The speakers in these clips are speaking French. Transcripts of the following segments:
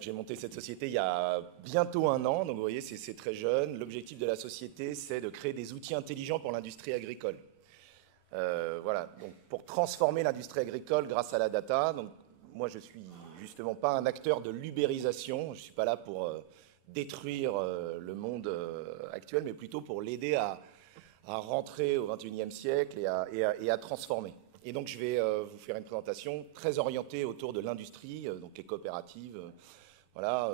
J'ai monté cette société il y a bientôt un an, donc vous voyez, c'est très jeune. L'objectif de la société, c'est de créer des outils intelligents pour l'industrie agricole. Voilà, donc pour transformer l'industrie agricole grâce à la data. Donc moi, je suis justement pas un acteur de l'ubérisation. Je suis pas là pour détruire le monde actuel, mais plutôt pour l'aider à rentrer au XXIe siècle et à transformer. Et donc je vais vous faire une présentation très orientée autour de l'industrie, donc les coopératives, voilà,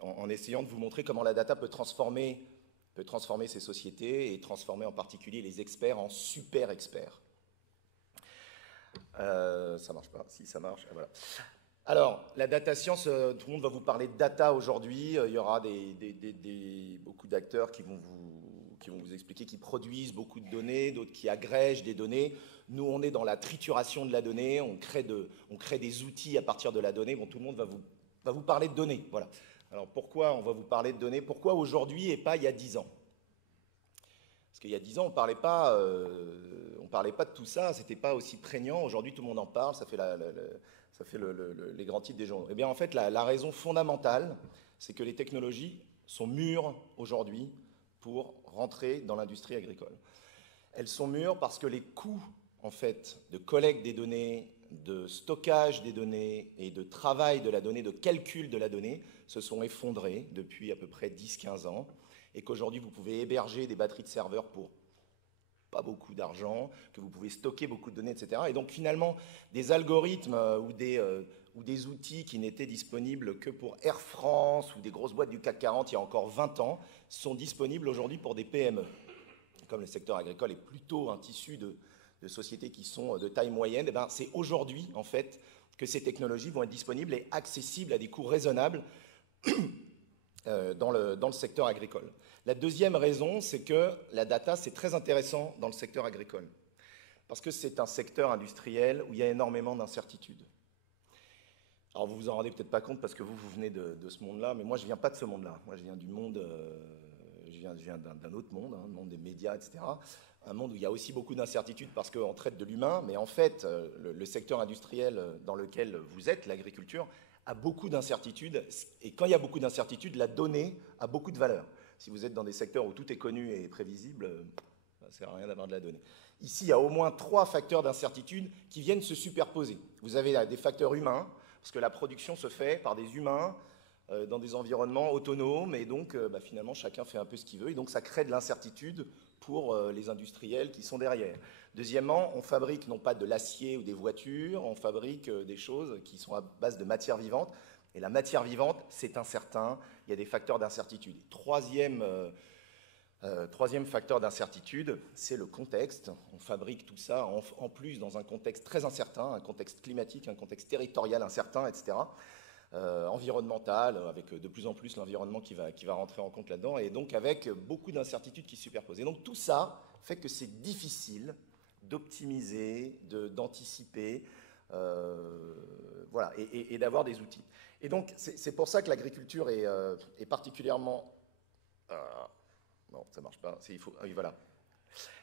en essayant de vous montrer comment la data peut transformer ces sociétés et transformer en particulier les experts en super experts. Ça marche pas, si ça marche, voilà. Alors, la data science, tout le monde va vous parler de data aujourd'hui. Il y aura beaucoup d'acteurs qui vont vous expliquer, qui produisent beaucoup de données, d'autres qui agrègent des données. Nous, on est dans la trituration de la donnée, on crée des outils à partir de la donnée. Bon, tout le monde va vous parler de données, voilà. Alors, pourquoi on va vous parler de données? Pourquoi aujourd'hui et pas il y a 10 ans? Parce qu'il y a 10 ans, on ne parlait pas de tout ça, c'était pas aussi prégnant. Aujourd'hui, tout le monde en parle, ça fait les grands titres des journaux. Eh bien, en fait, la raison fondamentale, c'est que les technologies sont mûres aujourd'hui pour rentrer dans l'industrie agricole. Elles sont mûres parce que les coûts, en fait, de collecte des données, de stockage des données et de travail de la donnée, de calcul de la donnée, se sont effondrés depuis à peu près 10-15 ans. Et qu'aujourd'hui, vous pouvez héberger des batteries de serveurs pour pas beaucoup d'argent, que vous pouvez stocker beaucoup de données, etc. Et donc, finalement, des algorithmes ou des outils qui n'étaient disponibles que pour Air France ou des grosses boîtes du CAC 40 il y a encore 20 ans, sont disponibles aujourd'hui pour des PME. Comme le secteur agricole est plutôt un tissu de sociétés qui sont de taille moyenne, eh ben, c'est aujourd'hui, en fait, que ces technologies vont être disponibles et accessibles à des coûts raisonnables dans le secteur agricole. La deuxième raison, c'est que la data, c'est très intéressant dans le secteur agricole. Parce que c'est un secteur industriel où il y a énormément d'incertitudes. Alors vous vous en rendez peut-être pas compte parce que vous venez de ce monde-là, mais moi je viens pas de ce monde-là. Moi je viens du monde, je viens d'un autre monde, hein, le monde des médias, etc. Un monde où il y a aussi beaucoup d'incertitudes parce qu'on traite de l'humain, mais en fait le secteur industriel dans lequel vous êtes, l'agriculture, a beaucoup d'incertitudes, et quand il y a beaucoup d'incertitudes, la donnée a beaucoup de valeur. Si vous êtes dans des secteurs où tout est connu et prévisible, ça ne sert à rien d'avoir de la donnée. Ici, il y a au moins 3 facteurs d'incertitude qui viennent se superposer. Vous avez des facteurs humains, parce que la production se fait par des humains dans des environnements autonomes, et donc finalement chacun fait un peu ce qu'il veut, et donc ça crée de l'incertitude pour les industriels qui sont derrière. Deuxièmement, on fabrique non pas de l'acier ou des voitures, on fabrique des choses qui sont à base de matière vivante, et la matière vivante, c'est incertain, il y a des facteurs d'incertitude. Troisième facteur d'incertitude, c'est le contexte. On fabrique tout ça en plus dans un contexte très incertain, un contexte climatique, un contexte territorial incertain, etc. Environnemental, avec de plus en plus l'environnement qui va rentrer en compte là-dedans, et donc avec beaucoup d'incertitudes qui se superposent. Et donc tout ça fait que c'est difficile d'optimiser, d'anticiper, voilà, et d'avoir des outils. Et donc c'est pour ça que l'agriculture est particulièrement... non, ça ne marche pas, oui, voilà.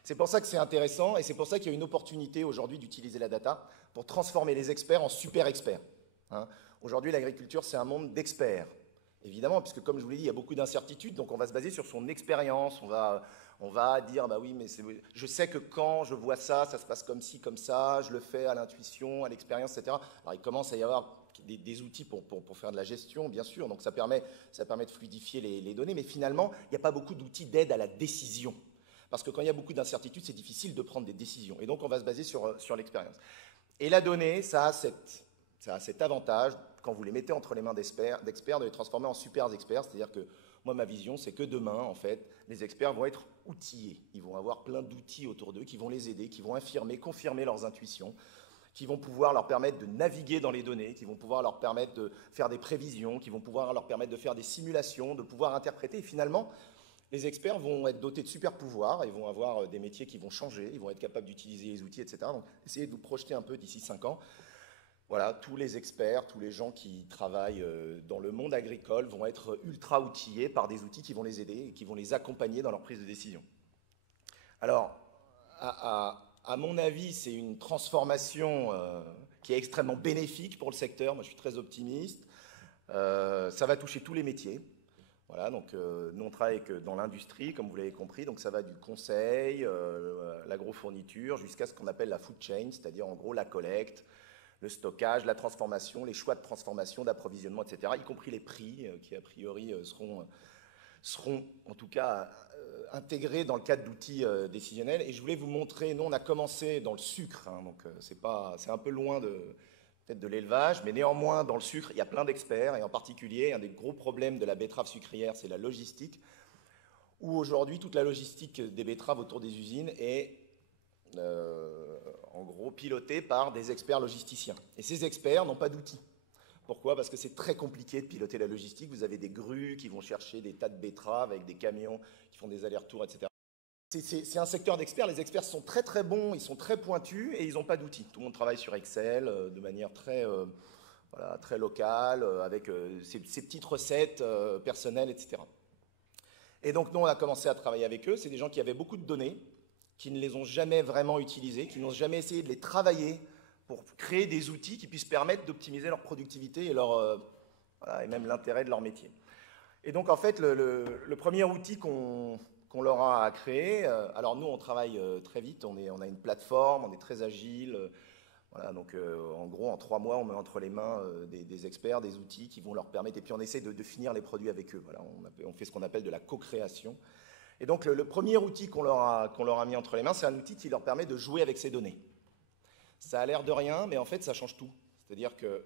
C'est pour ça que c'est intéressant, et c'est pour ça qu'il y a une opportunité aujourd'hui d'utiliser la data pour transformer les experts en super experts. Hein. Aujourd'hui, l'agriculture, c'est un monde d'experts, évidemment, puisque comme je vous l'ai dit, il y a beaucoup d'incertitudes, donc on va se baser sur son expérience, on va dire, bah oui, mais je sais que quand je vois ça, ça se passe comme ci, comme ça, je le fais à l'intuition, à l'expérience, etc. Alors il commence à y avoir des outils pour faire de la gestion, bien sûr, donc ça permet de fluidifier les données, mais finalement, il n'y a pas beaucoup d'outils d'aide à la décision. Parce que quand il y a beaucoup d'incertitudes, c'est difficile de prendre des décisions. Et donc, on va se baser sur l'expérience. Et la donnée, ça a cet avantage, quand vous les mettez entre les mains d'experts, de les transformer en super experts. C'est-à-dire que moi, ma vision, c'est que demain, en fait, les experts vont être outillés. Ils vont avoir plein d'outils autour d'eux qui vont les aider, qui vont affirmer, confirmer leurs intuitions, qui vont pouvoir leur permettre de naviguer dans les données, qui vont pouvoir leur permettre de faire des prévisions, qui vont pouvoir leur permettre de faire des simulations, de pouvoir interpréter. Et finalement, les experts vont être dotés de super pouvoirs, ils vont avoir des métiers qui vont changer, ils vont être capables d'utiliser les outils, etc. Donc, essayez de vous projeter un peu d'ici 5 ans. Voilà, tous les experts, tous les gens qui travaillent dans le monde agricole vont être ultra outillés par des outils qui vont les aider et qui vont les accompagner dans leur prise de décision. Alors, à mon avis, c'est une transformation qui est extrêmement bénéfique pour le secteur. Moi, je suis très optimiste. Ça va toucher tous les métiers. Voilà, donc nous, on travaille dans l'industrie, comme vous l'avez compris. Donc ça va du conseil, l'agrofourniture, jusqu'à ce qu'on appelle la food chain, c'est-à-dire en gros la collecte, le stockage, la transformation, les choix de transformation, d'approvisionnement, etc., y compris les prix qui, a priori, seront en tout cas intégrés dans le cadre d'outils décisionnels. Et je voulais vous montrer, nous, on a commencé dans le sucre, hein, donc c'est un peu loin peut-être de l'élevage, mais néanmoins, dans le sucre, il y a plein d'experts, et en particulier, un des gros problèmes de la betterave sucrière, c'est la logistique, où aujourd'hui, toute la logistique des betteraves autour des usines est en gros piloté par des experts logisticiens. Et ces experts n'ont pas d'outils. Pourquoi? Parce que c'est très compliqué de piloter la logistique. Vous avez des grues qui vont chercher des tas de betteraves avec des camions qui font des allers-retours, etc. C'est un secteur d'experts. Les experts sont très très bons, ils sont très pointus et ils n'ont pas d'outils. Tout le monde travaille sur Excel de manière très, voilà, très locale, avec ses petites recettes personnelles, etc. Et donc nous, on a commencé à travailler avec eux. C'est des gens qui avaient beaucoup de données, qui ne les ont jamais vraiment utilisés, qui n'ont jamais essayé de les travailler pour créer des outils qui puissent permettre d'optimiser leur productivité et, voilà, et même l'intérêt de leur métier. Et donc, en fait, le premier outil qu'on leur a créé, alors nous, on travaille très vite, on a une plateforme, on est très agile. Voilà, donc, en gros, en 3 mois, on met entre les mains des experts, des outils qui vont leur permettre, et puis on essaie de finir les produits avec eux. Voilà, on fait ce qu'on appelle de la co-création. Et donc, le premier outil qu'on leur a mis entre les mains, c'est un outil qui leur permet de jouer avec ces données. Ça a l'air de rien, mais en fait, ça change tout. C'est-à-dire que,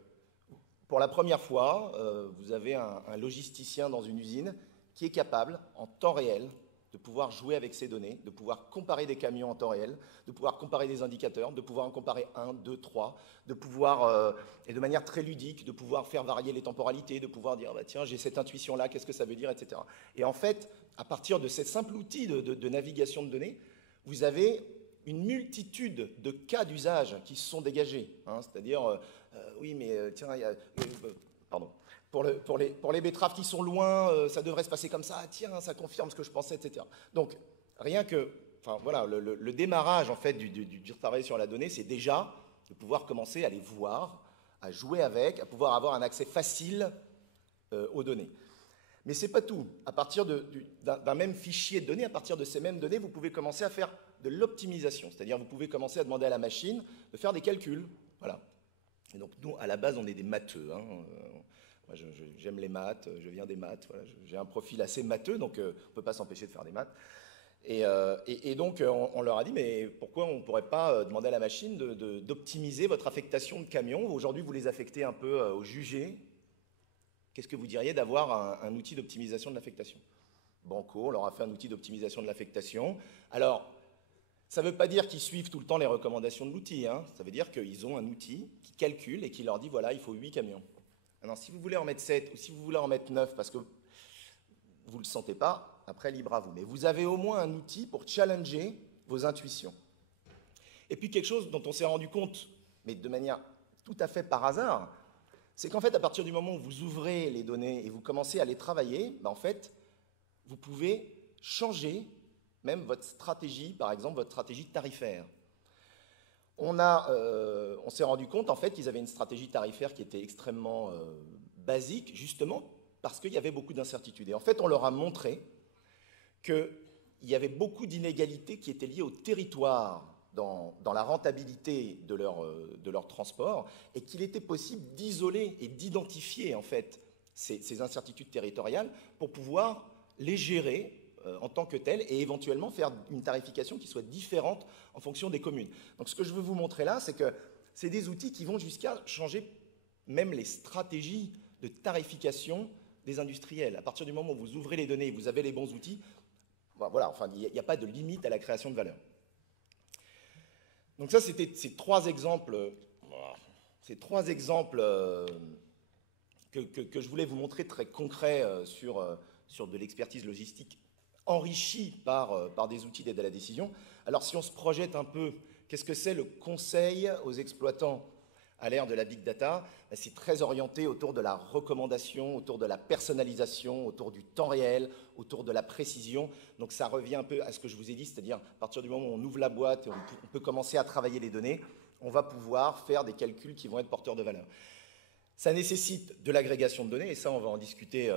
pour la première fois, vous avez un logisticien dans une usine qui est capable, en temps réel, de pouvoir jouer avec ces données, de pouvoir comparer des camions en temps réel, de pouvoir comparer des indicateurs, de pouvoir en comparer 1, 2, 3, de pouvoir, et de manière très ludique, de pouvoir faire varier les temporalités, de pouvoir dire, bah, tiens, j'ai cette intuition-là, qu'est-ce que ça veut dire, etc. Et en fait, à partir de ces simples outils de navigation de données, vous avez une multitude de cas d'usage qui se sont dégagés. Hein, c'est-à-dire, oui, mais tiens, pardon. Pour les betteraves qui sont loin, ça devrait se passer comme ça. Tiens, ça confirme ce que je pensais, etc. Donc, rien que, enfin voilà, le démarrage en fait du travail sur la donnée, c'est déjà de pouvoir commencer à les voir, à jouer avec, à pouvoir avoir un accès facile aux données. Mais ce n'est pas tout. À partir d'un même fichier de données, à partir de ces mêmes données, vous pouvez commencer à faire de l'optimisation. C'est-à-dire, vous pouvez commencer à demander à la machine de faire des calculs. Voilà. Et donc, nous, à la base, on est des matheux. Hein. Moi, j'aime les maths, je viens des maths. Voilà. J'ai un profil assez matheux, donc on ne peut pas s'empêcher de faire des maths. Et donc, on leur a dit, mais pourquoi on ne pourrait pas demander à la machine d'optimiser votre affectation de camions? Aujourd'hui, vous les affectez un peu au jugé. Qu'est-ce que vous diriez d'avoir un outil d'optimisation de l'affectation? Banco, on leur a fait un outil d'optimisation de l'affectation. Alors, ça ne veut pas dire qu'ils suivent tout le temps les recommandations de l'outil. Hein. Ça veut dire qu'ils ont un outil qui calcule et qui leur dit, voilà, il faut 8 camions. Alors, si vous voulez en mettre 7 ou si vous voulez en mettre 9 parce que vous ne le sentez pas, après, libre à vous. Mais vous avez au moins un outil pour challenger vos intuitions. Et puis, quelque chose dont on s'est rendu compte, mais de manière tout à fait par hasard, c'est qu'en fait, à partir du moment où vous ouvrez les données et vous commencez à les travailler, en fait, vous pouvez changer même votre stratégie, par exemple, votre stratégie tarifaire. On s'est rendu compte, en fait, qu'ils avaient une stratégie tarifaire qui était extrêmement basique, justement, parce qu'il y avait beaucoup d'incertitudes. Et en fait, on leur a montré qu'il y avait beaucoup d'inégalités qui étaient liées au territoire dans la rentabilité de leur transport et qu'il était possible d'isoler et d'identifier, en fait, ces incertitudes territoriales pour pouvoir les gérer en tant que telles et éventuellement faire une tarification qui soit différente en fonction des communes. Donc ce que je veux vous montrer là, c'est que c'est des outils qui vont jusqu'à changer même les stratégies de tarification des industriels. À partir du moment où vous ouvrez les données et vous avez les bons outils, voilà, enfin, il n'y a pas de limite à la création de valeur. Donc ça, c'était ces trois exemples que je voulais vous montrer très concrets sur de l'expertise logistique enrichie par des outils d'aide à la décision. Alors si on se projette un peu, qu'est-ce que c'est le conseil aux exploitants? à l'ère de la big data, c'est très orienté autour de la recommandation, autour de la personnalisation, autour du temps réel, autour de la précision. Donc ça revient un peu à ce que je vous ai dit, c'est-à-dire à partir du moment où on ouvre la boîte et on peut commencer à travailler les données, on va pouvoir faire des calculs qui vont être porteurs de valeur. Ça nécessite de l'agrégation de données, et ça on va en discuter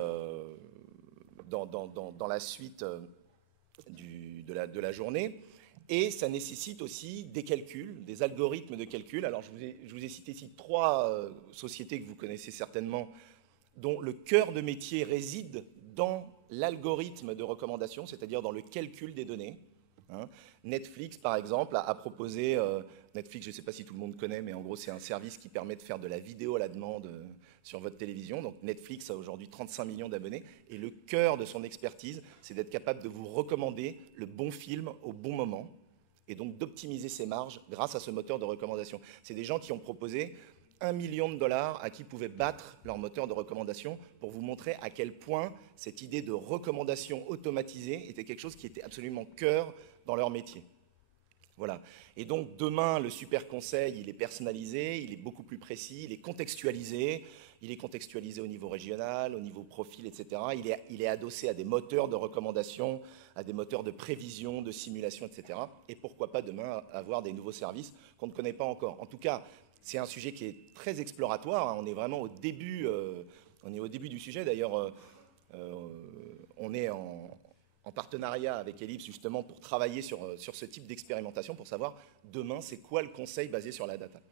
dans la suite de la journée. Et ça nécessite aussi des calculs, des algorithmes de calcul. Alors, je vous ai cité ici 3 sociétés que vous connaissez certainement, dont le cœur de métier réside dans l'algorithme de recommandation, c'est-à-dire dans le calcul des données. Netflix, par exemple, a proposé... Netflix, je ne sais pas si tout le monde connaît, mais en gros, c'est un service qui permet de faire de la vidéo à la demande sur votre télévision. Donc, Netflix a aujourd'hui 35 millions d'abonnés. Et le cœur de son expertise, c'est d'être capable de vous recommander le bon film au bon moment et donc d'optimiser ses marges grâce à ce moteur de recommandation. C'est des gens qui ont proposé $1 million à qui pouvaient battre leur moteur de recommandation pour vous montrer à quel point cette idée de recommandation automatisée était quelque chose qui était absolument cœur dans leur métier. Voilà. Et donc demain, le super conseil, il est personnalisé, il est beaucoup plus précis, il est contextualisé au niveau régional, au niveau profil, etc. Il est adossé à des moteurs de recommandation, à des moteurs de prévision, de simulation, etc. Et pourquoi pas demain avoir des nouveaux services qu'on ne connaît pas encore. En tout cas, c'est un sujet qui est très exploratoire. On est vraiment au début, du sujet. D'ailleurs, on est en partenariat avec Ellipse justement pour travailler sur ce type d'expérimentation, pour savoir demain c'est quoi le conseil basé sur la data.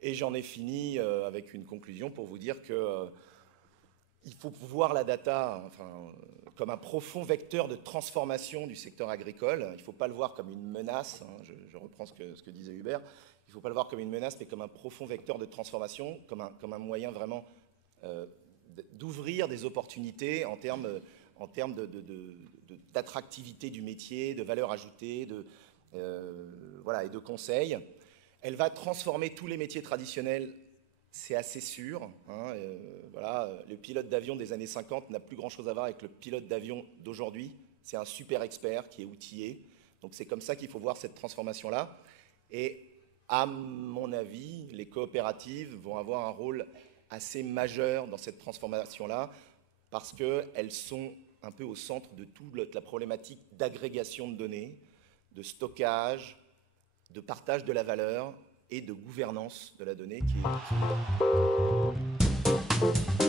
Et j'en ai fini avec une conclusion pour vous dire que il faut voir la data comme un profond vecteur de transformation du secteur agricole. Il ne faut pas le voir comme une menace, je reprends ce que disait Hubert, il ne faut pas le voir comme une menace, mais comme un profond vecteur de transformation, comme un moyen vraiment d'ouvrir des opportunités en termes d'attractivité du métier, de valeur ajoutée, voilà, et de conseils. Elle va transformer tous les métiers traditionnels, c'est assez sûr. Voilà, le pilote d'avion des années 50 n'a plus grand-chose à voir avec le pilote d'avion d'aujourd'hui. C'est un super expert qui est outillé. Donc c'est comme ça qu'il faut voir cette transformation-là. Et à mon avis, les coopératives vont avoir un rôle assez majeur dans cette transformation-là parce qu'elles sont un peu au centre de toute la problématique d'agrégation de données, de stockage, de partage de la valeur et de gouvernance de la donnée qui est...